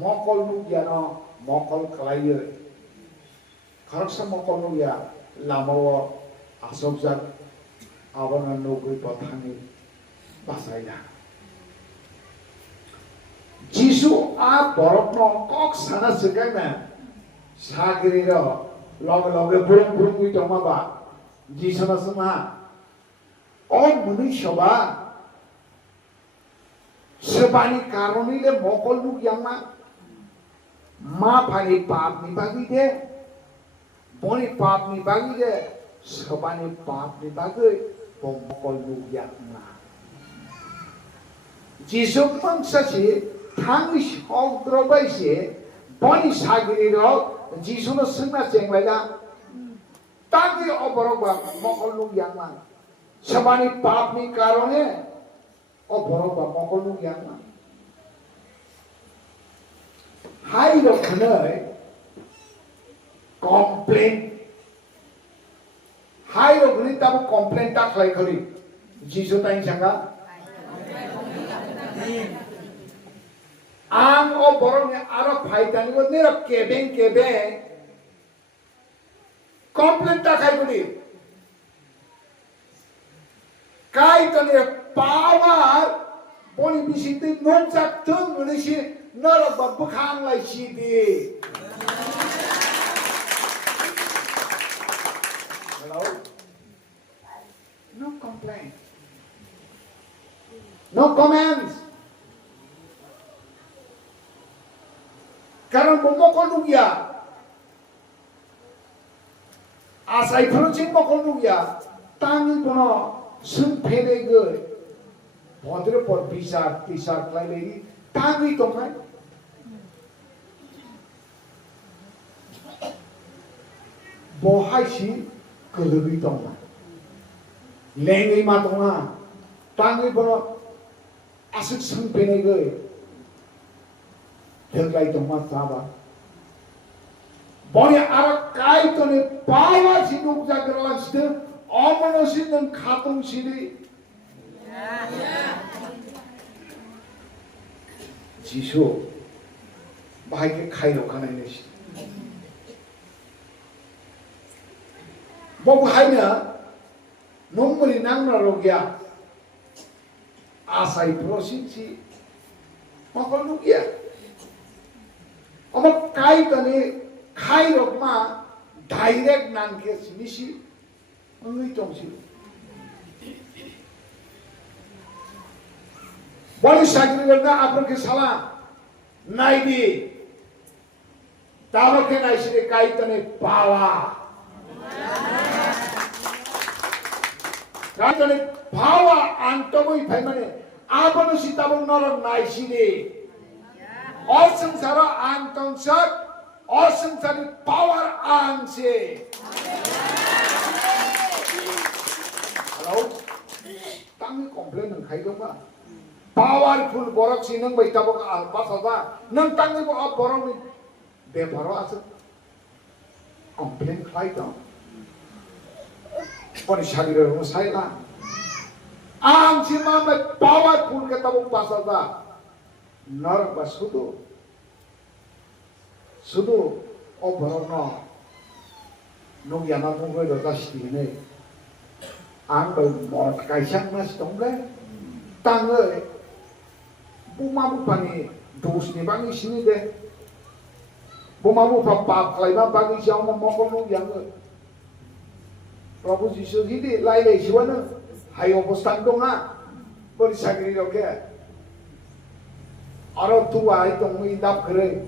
मकल नुगिया न मकल कलाये खरकसा मकल नुगिया लामाwo asokjak abana nogoi pathani basaida Jisu a borokno kok sana segaina sagiriro log burung ui tomaba Jisana sama और मनुष्य बा sebani karoni le mokol nu yang ma phani pap ni bagi de boni pap ni bagi de sebani pap ni bagi mokol nu yang Jisu mangsa si thang shok drobai si boni sagiri ro Jisu no sengna chenglai da Tadi oborogba mokol nu yang Sabani pap ni karone oborogba mokol nu yang Hai do khnai complain Hai do gni tab complain ta khlai khari Jisu tai sanga Ang oborog ni aro phaitani go nero kebeng Complain ta khai guni kai tane power boni bisinte non jak tung guni si nara babu khang lai si di hello no complain comments. Karena memokol dugia, asai peruncing mokol dugia, tangi kono sempene gue, bodoh por pisar lagi, tangi tongai. Bohai si kelebih tongai, lengi matonga, tangi kono asik sempene gue. Terkait dengan sahabat, boleh arah kait ni pawa siduk jagalan situ, aman sidang khatung sini. Jisu, bahagia kait orang ini. Bawa hanya nombor nang narogia, asai prosinci, makal nugia. Ama kai tani kai rokma direct nang ke misi ngui tong si boli sagri na apar ke sala nai di tawa ke nai si kai tani pawa kai tani pawa antogoi phai mane apano si tabong norong nai si de असंसार आंतंसक असंसारी power आंसे hello तांगी complain नंखाई दंबा powerful बरक सी नंग बैताबो बासाबा नंग तांगी बो अब बरक नि बेफारो आस कंप्लेन खाई दं पनि शागिर रो साइला आंसे मा पावरफुल के तबो बासाबा Nor basudo, sudo obrona, nung yana mungkoi dotasti ini, angkoi mort kaisang nas tongle, tangle, bumamu pani dos ni bangi sini deh, bumamu papa klaima bangi siapa mokon nung yang, Prabhu Yesus ini lain siwana, hayo postan donga, berisagri oke. Orang tua itu mengidap kere,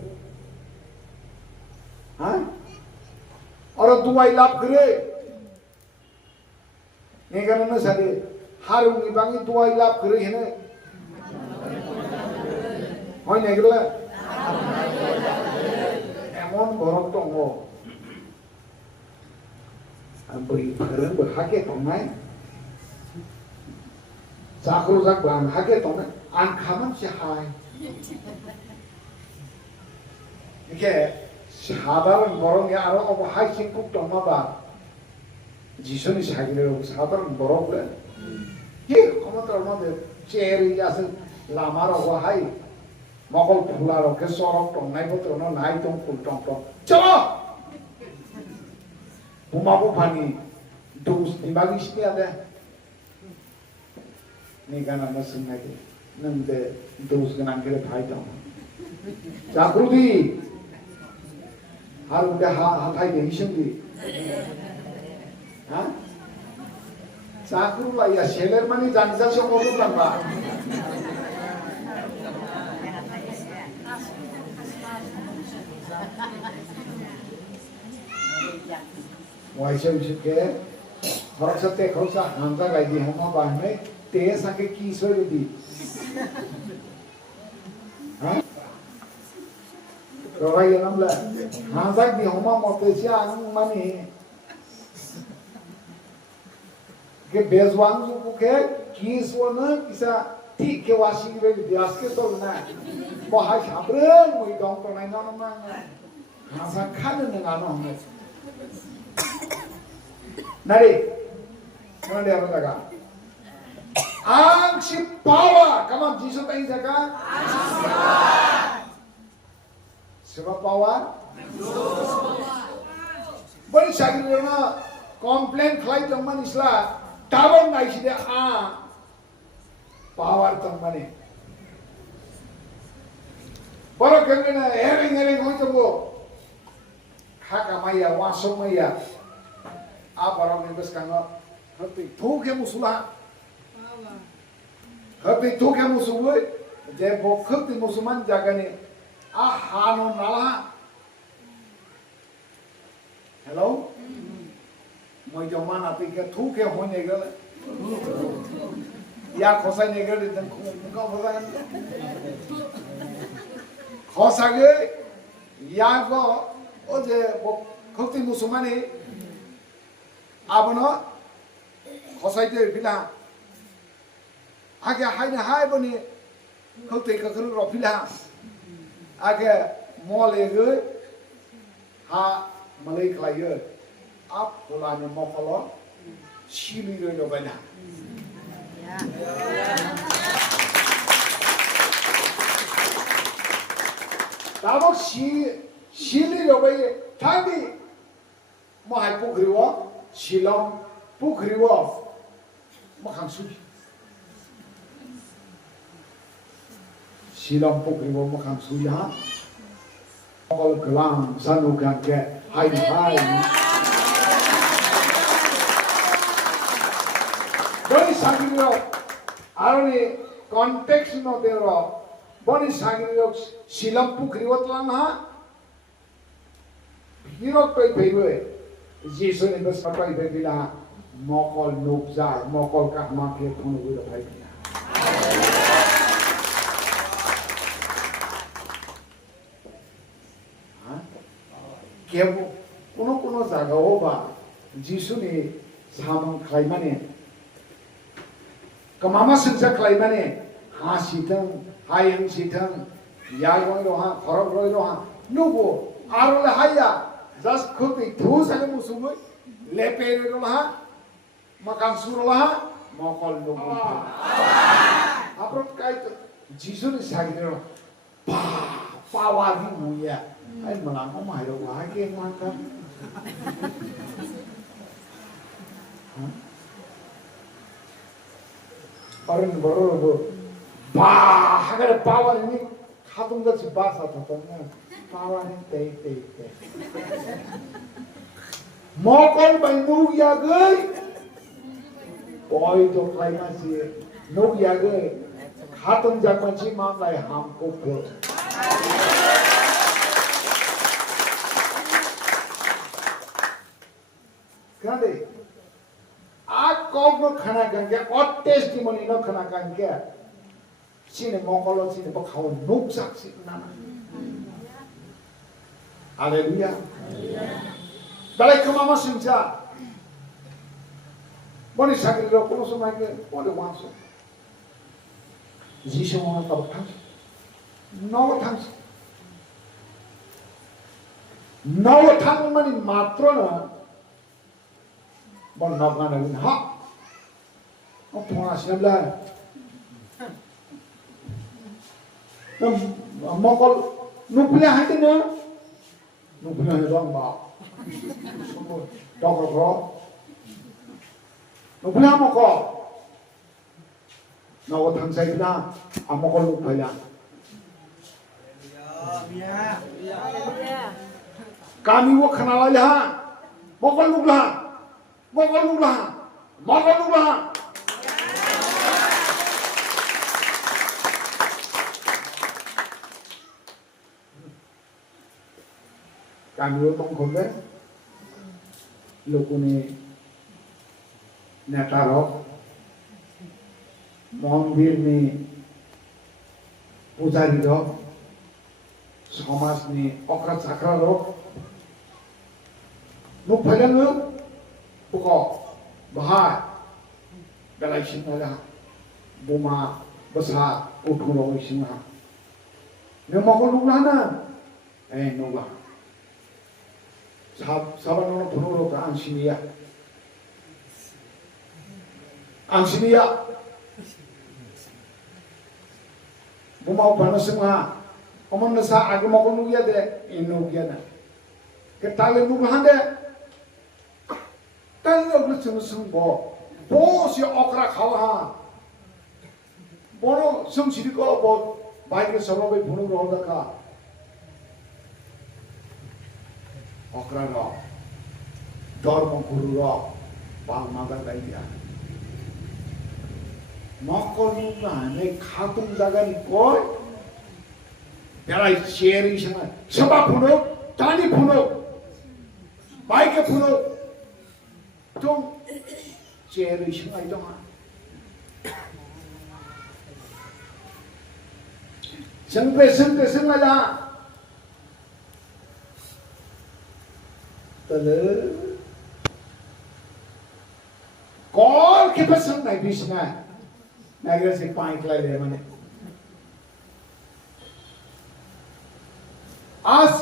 orang tua idap kere, ni kan mana sadi harum ni bangi tua idap kere ini, oh ni kerana, emon borok tonggo, beri keren berhake tongai, sakru sak bang hake tongai, angkaman sihai. 이게 사다른 모롱이 알아오고 하이킹 국도마다 지선이 사기를 사다른 모롱 그래 예 그것도 얼마나 제일이 가서 라마라고 하이 먹을 풀라로 그 소록 동나이 것들은 나이 동 꿀동동 저 부마부 파니 도스 니마기 시켜야 돼 네가 나나 생각해 नंदे दोस्त के नाम के लिए भाई जाऊँ जागृति हर उनके हाथाई नहीं सुनती हाँ जागृत लाया शेलर मनी जानता से मोटू लंबा वैसे उसके हर सत्य खोसा हमसा गाइडी हम बाहर में तेज आके कीसों दी Rồi vậy lắm là hàng sách thì không mong một cái xe ăn mà nè cái bế doang dù cái ký số nữa kisa thị cái hoa sinh về bias cái tổ này bỏ hai chạm rương mùi đồng tổ này nó mang hàng sách khá là nâng án hông này đi nó đẹp hơn cả Angsi pawa, kamu Yesus tahu jaga? Siapa pawa? Beri sakit na komplain klien teman Islam, tabung ngai sih dia power teman ni. Baru kena hering hoi tunggu, hak amaya, wasong maya, apa orang ini sekarang, nanti tuh ke musulah. khati tu ke musuh je bo khati musuman jagane hano nala hello moi joman ati ke thu ke hoine gale ya khosai ne gale dan ko bhagan khosage ya go o je bo khati musumani abono khosai te bila age hai na hai boni khati ka khru ro bila age mole ge ha malai klaier ap polane mokolo sili ro bana Tabok sili ro bai thabi mahai pukriwa silong pukriwa makhang su silong pukriwa makhang su ya all gelang sanu kan ke hai boni sagiro aroni context no dero boni sagiro silong pukriwa tlang ha hiro toi beiwe Jesus ni bas papai bebila mokol nukzar mokol kahma ke phone uro bhai ha kebo kono jaga hoba Jesus ni samang khlai mane kamama singsa khlai mane ha sithang hayang sithang yagoi ro ha khorok roi ro ha nubo arole haya just khoti thu sale musumoi lepere ro ha makan suro ha mokol nubo aprot kai to Jesus ni sagiro pawa di muya ai malang ko mai ro wa ke ngaka Orang baru agar power ini khatung dah sebab satu power ini teh. Mokol banyu ya gay, boy tu kelai masih nuk ya gay, khatung jangan sih mamlai hamko pun. Kenapa? Aku no khana kan ke or testimony no khana kan ke sine mokolo sine bakhaw nuk sak sik nana haleluya dalai kamama sincha boni sakri ro kono samay ke boni wanso jisho mona tab thang no thang mani matro na bon nabna nagin ha o thona sinabla mokol nuple hande na nuple rong ba dokor ro nuple mokol na o thang sai na amokol nupla kami wo khanala ya mokol nupla Magaluglah. Kami orang kongre, lokune netarok, mondir ni pujari rok, somas ni okra sakra rok, nuk bhajan rok. Pukok, bahar, dalai sinala, buma, besar, utulo singa. Memang kau nunglah na, nunglah. Saban orang penuh ke angsinia, buma upana singa. Oman nasa agama kau nungya de, nungya na. Ketale nunglah de. Kalau belum sembuh, bos ya okra kalah. Bono semsiri ko bos baik semua baik bunuh roda ka. Okra ro, dorm guru ro, bang magar dia. 먹고 안에 가동 자간이 꼴 내가 제일 이상한 서바 분호 단위 분호 마이크 분호 좀 제일 이상한 동안 성배 성하자 तले call के पसंद नहीं बीचना नगर से pipe लाई ले मने आज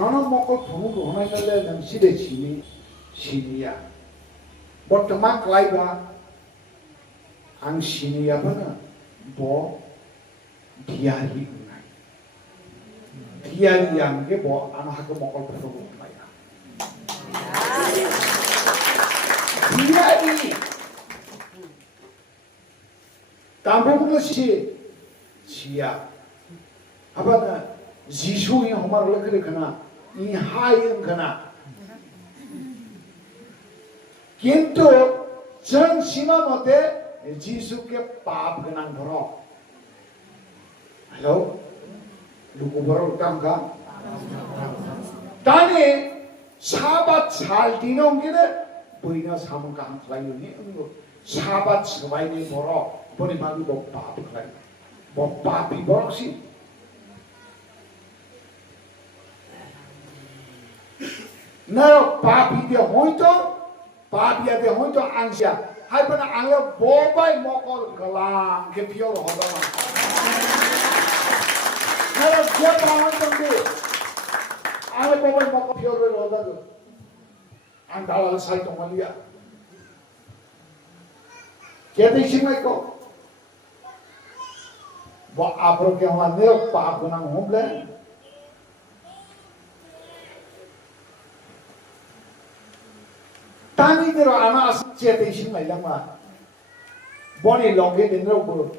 non मोको थोड़ा होने लगे नमसीदे सीनिया बर्तमान क्लाइबा आं सीनिया बना बो दियारी yang ke bo anak ke mokol perlu maya. Diari. Tampo pun sia. Apa na Yesus yang hamar lekre kana, ini hai yang kana. Kintu jan sima mate Yesus ke paap kenang boro. Halo. 누구 보러 올까? 다니 사bat 잘 디는 길에 보이나 사문가 한 클라이언이 사bat 스와이니 보러 보니 마기 못 밥 클라이 못 밥이 보러시 나 밥이 돼 호이토 밥이야 돼 호이토 안시야 하이퍼나 안려 보바이 먹을 거랑 그 비어로 하다가 내가 기억을 안 했던데 안에 보면 먹고 표를 얻어도 안 달라서 살던 말이야 걔들 심했고 뭐 앞으로 경화 내어 빠구나 홈래 땅이대로 안 와서 걔들 심했단 말 bon이 롱게 된다고 뭐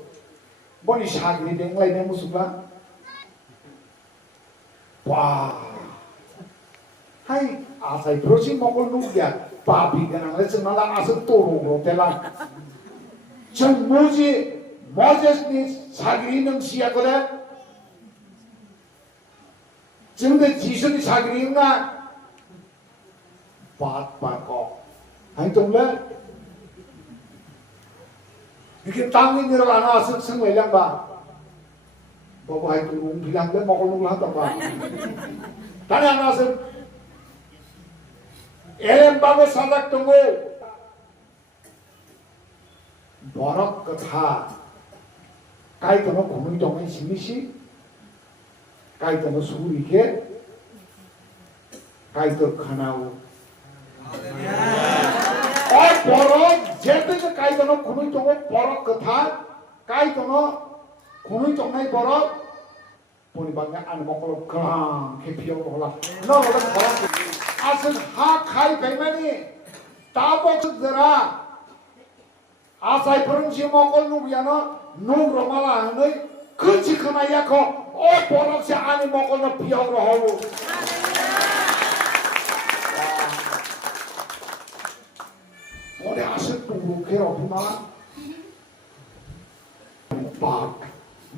bon이 샤그리 된 거야 내 모습과 Wah, hai asai prosi mokol nugia, papi kenang lesen malah asal turun rotelan. Ceng muji, mojes ni sagri neng siya kore. Ceng de jisu ni sagri nga, bat kok. Hai tumle, bikin tangi ni rana asal sengwelang ba. Bapak itu bilang dia mau keluar apa? Tanya nasib. bagus sadak tunggu. Borok ketha. Kai tono kumui tono simisi. Kai tono suri ke. Kai to khanau. और borok jete ke kai tono kumui tono borok ketha. Kai tono kumui tono borok. Puni bangga anu mokol kerang kepiau bola. No orang kerang. Asal hak kai bagaimana? Tabok segera. Asai perunci mokol nubiano nung romala anu kunci kena ya ko. Oh borok si anu mokol na piau roholu. Oleh asal tunggu kero puna.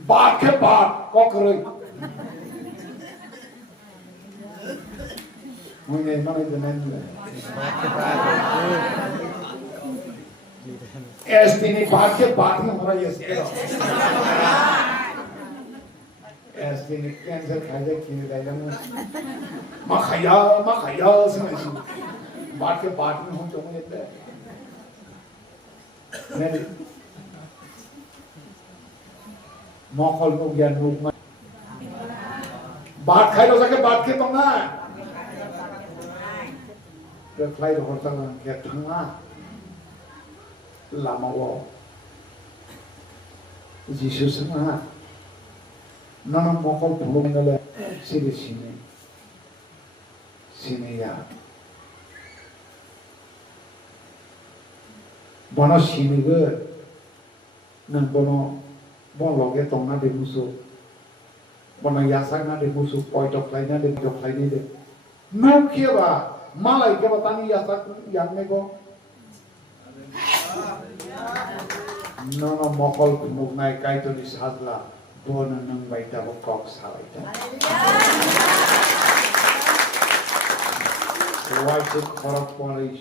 Bak ke bak kok kering. Mungkin mana itu nanti. Ini baca baca orang yes. Ini cancer kaje kini dah jamu. Makaya semacam. Baca baca hom cuma itu. Nanti. Mokol nugian nugma. Bat khai lo sakit bat ke tengah. Reply to hotel ke tengah. Lama wo. Yesus sana. Nana mokol belum nela sini. Sini ya. Bono sini ke. Nang bono bon loge tongna de musuh. Bono yasak na de musuh. Poitok lainnya de poitok lainnya de. Mau kiaba. Malai ke batani yasak yang nego. nono mokol kumuknai kaito ni sadla bona nang baita bo kok salaita wajib korok polis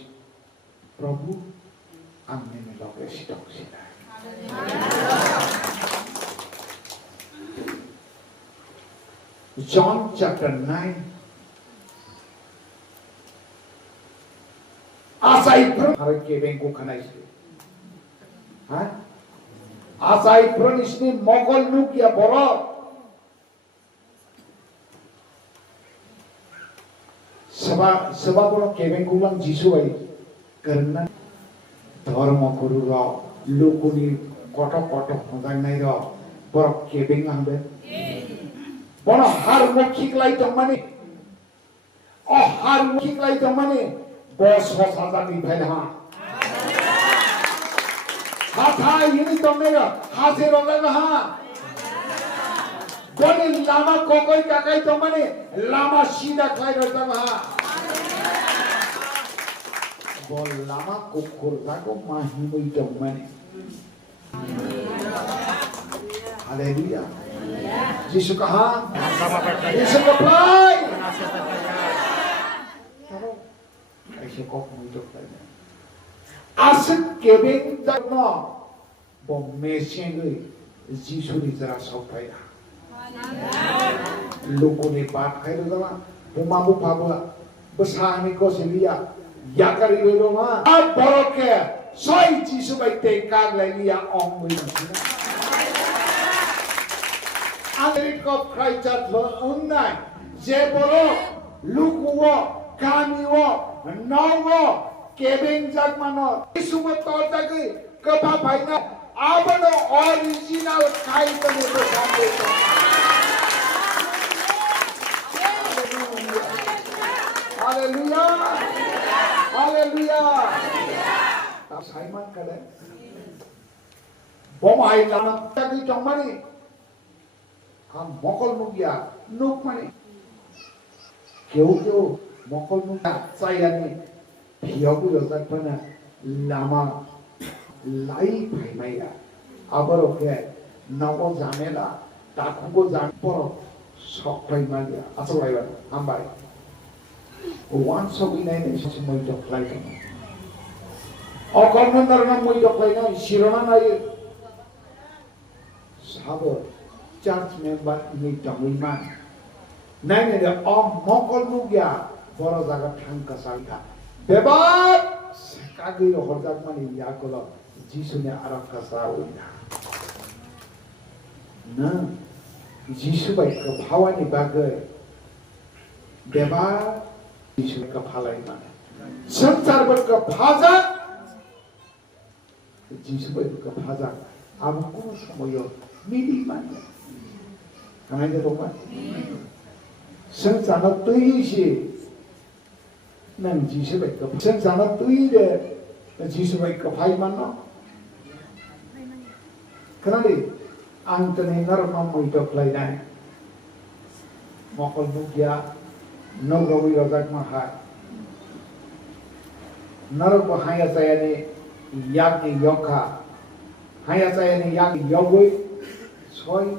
Prabhu amin loke sitok sila John chapter 9 Asai pron harap kebeng ko kanai sila Asai pron isni mogol nuk ya boro Sebab orang kebeng kulang Jisu ay karena dharma guru ra lokuni koto hodang nai ra boro kebeng ambe boro har mokhik lai tomani har mokhik lai tomani bos hosa ni bhai ha hatha yini tomera hase roga ha Boni lama kokoi kakai tomani lama sida khai roga ha Bol lama kukur zago mahimui tomani Haleluya Yesus कहा Yesus apply ऐसे कौन मुझे कहते हैं आसन केबिंग तक ना वो मेशेंगे जीसु ने जरा सौंपाया लोगों ने बात खाई तो ना वो मामू पापा बसाने को से लिया या करी वे लोग हाँ अब बड़ों के सोई जीसु भाई तेकाग ले लिया ऑंगुई नहीं America of Christ Church online je boro lukuwo kamiwo nawo kebeng jagmano isumo totagi kapa bhaina abano original khai pani besande Hallelujah Hallelujah ta saiman kale bomai lama tagi tomani हम मकल मुगिया नुक माने क्यों मकल मुगिया चाहिए भियागु योजना पना लामा लाई भाई माया अब रोके नवो जानेला ताकु को जान पर शौक भाई माया असल भाई बात हम भाई वन सौ भी नहीं नहीं सोच मुझे तो फ्लाई करना और कौन न करना मुझे तो फ्लाई ना शिरोना ना ये साबर church member ni tamuiman nai ne de om mokol mugya boro jaga thangka salka bebat kagi horjak mani yakolo jisu ne arak ka saoina na jisu bai ka bhawani bagai beba jisu ka phalai mane samsar bar ka bhaja jisu bai ka bhaja abu kono samoyo mili mane Kamay na ito pa? Sang sana tuyi si nang Jisu bai ka sang sana tuyi de na Jisu bai ka phai man no kanali ang tanay narama mo ito play na mokol mugya no gawi rajak mahal narak bahaya saya ni yak ni yokha haya saya ni yak yogoi soy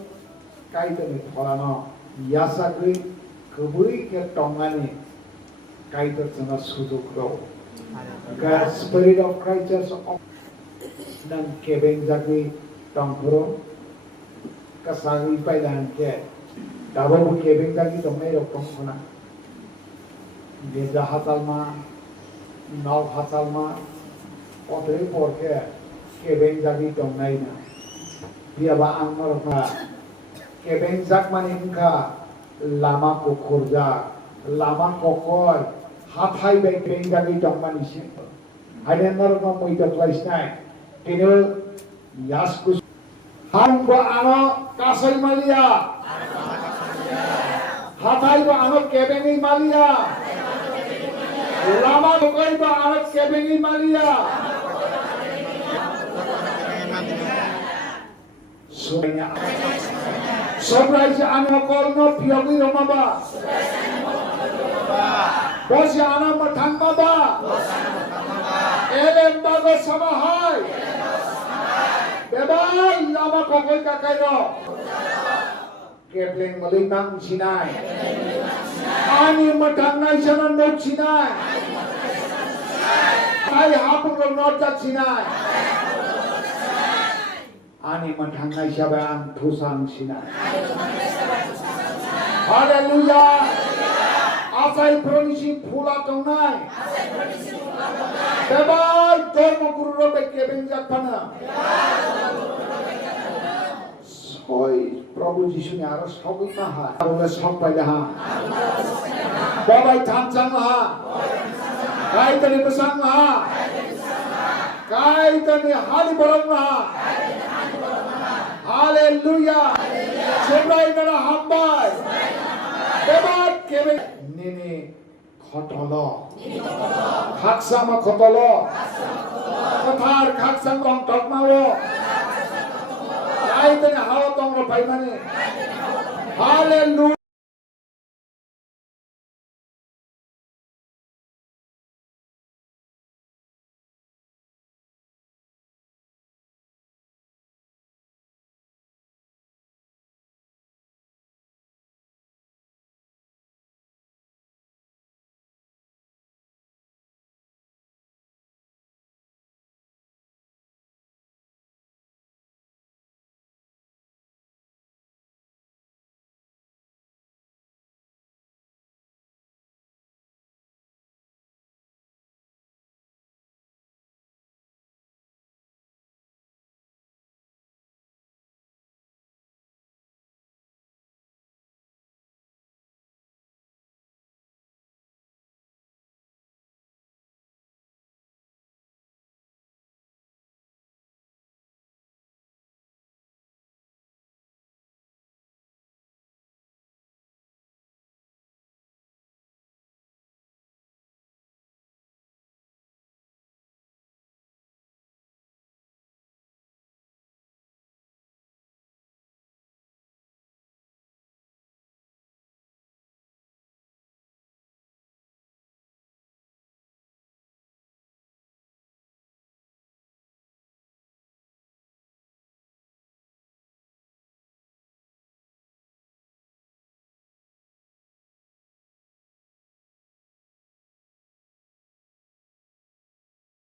kaito ni tholano yasagui kubui ke tongani kaito sana suduk ro God Spirit of Christ just nang kebeng jagui tongpuro kasagi paidan ke dabo kebeng jagui tongmai ro tongkona beda hatalma nau hatalma otre porke kebeng jagui tongmai na dia ba angmar na kebeng jak maningka lama ko khurja lama ko koi hathai be kebeng jagi tongmani se hadenar no moita place nai tino yasku hangba ano kasai malia hathai ba ano kebeng malia lama ko koi ba ano kebeng malia sonya Sobrai si ano korno piyagi romaba Bosi ano matang maba Elem bago samahai Bebal lama kokoi kakai ro. Kepling melintang sinai. Ani matang nai sana nok sinai. Ai hapung ro nojak sinai. Ani matang nai sabang thusang sinai. Hallelujah. Asai pronisi phula tongnai. Bebal dormo guru ro kepling jakpana. Oi, Prabhu Jisu ni aras sabut maha. Arulah sampai dah. Babai thamsang maha. Kai tani besang maha. Kai tani hali barang maha. Hallelujah. Sebrai nara hambai. Bebat kebe nini khotolo. Khaksama khotolo. Kathar khaksam kong tokmawo. Ay tani hawa tong ro pai mani. Hallelujah.